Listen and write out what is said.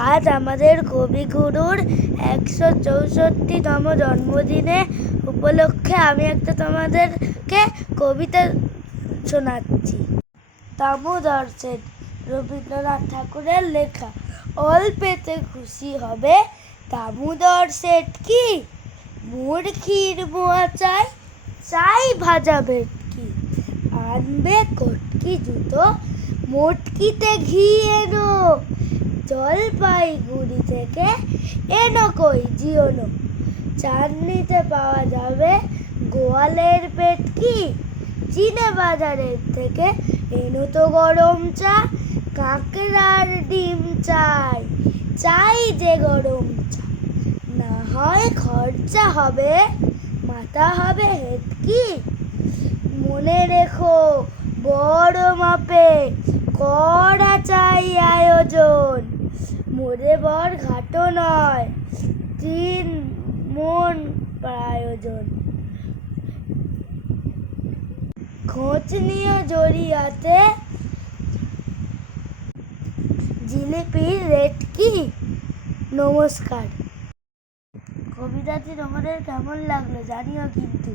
আজ আমাদের কবিগুরুর 164তম জন্মদিনে উপলক্ষে আমি একটা তোমাদেরকে কবিতা শোনাচ্ছি। দামোদর সেট, রবীন্দ্রনাথ ঠাকুরের লেখা। অল্পেতে খুশি হবে দামোদর সেট কি? মুরগির মোয়া চাই, চাই ভাজা ভেটকি। আনবে কটকি জুতো, মটকিতে ঘি এনো। জলপাইগুড়ি থেকে এনো কই জিওনো। চাটনিতে পাওয়া যাবে গোয়ালের পেটকি। চিনে বাজারের থেকে এনো তো গরম চা। কাঁকড়ার ডিম চাই, চাই যে গরম চা। না হয় খরচা হবে, মাথা হবে হেটকি। মনে রেখো বড় মাপে করা চাই আয়োজন। মোরে বর ঘাটো নয়, 3 মণ প্রয়োজন। খোঁজ নিও জড়িয়াতে, জিলিপির রেট কি? নমস্কার। কবিতাটি তোমাদের কেমন লাগলো জানিও কিন্তু।